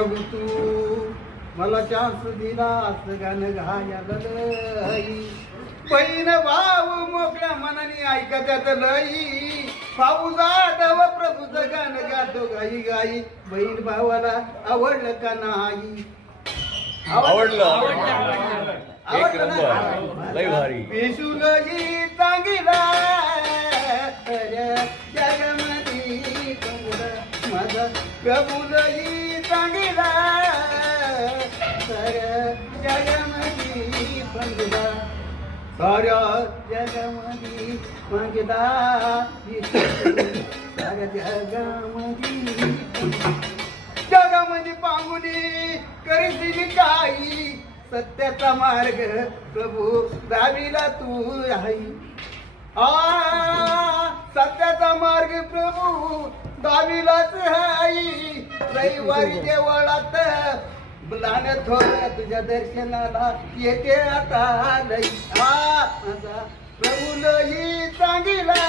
प्रभू तू मला चान्स दिलास गाणं गायला लई. बहीण भाऊ मोकळ्या मनाने ऐकत्यात लई. भाऊ जाधव प्रभूचं गाणं गातो गाई गाई. बहीण भावाला आवडलं का नाही? आवडलं आवडलं ना? लय भारी. विशुलही चांगला जगमधी माझा प्रभूलही चांगला जगमधी पंगला साऱ्या जगमधी पंगला साऱ्या जगामध्ये पांगुली करील काही. सत्याचा मार्ग प्रभू दाविला तू आहे. सत्याचा मार्ग प्रभू दाविलाच आहे. रविवारी देवळात लहान थोड्या तुझ्या दर्शनाला येते आता लई. माझा प्रभू लई चांगला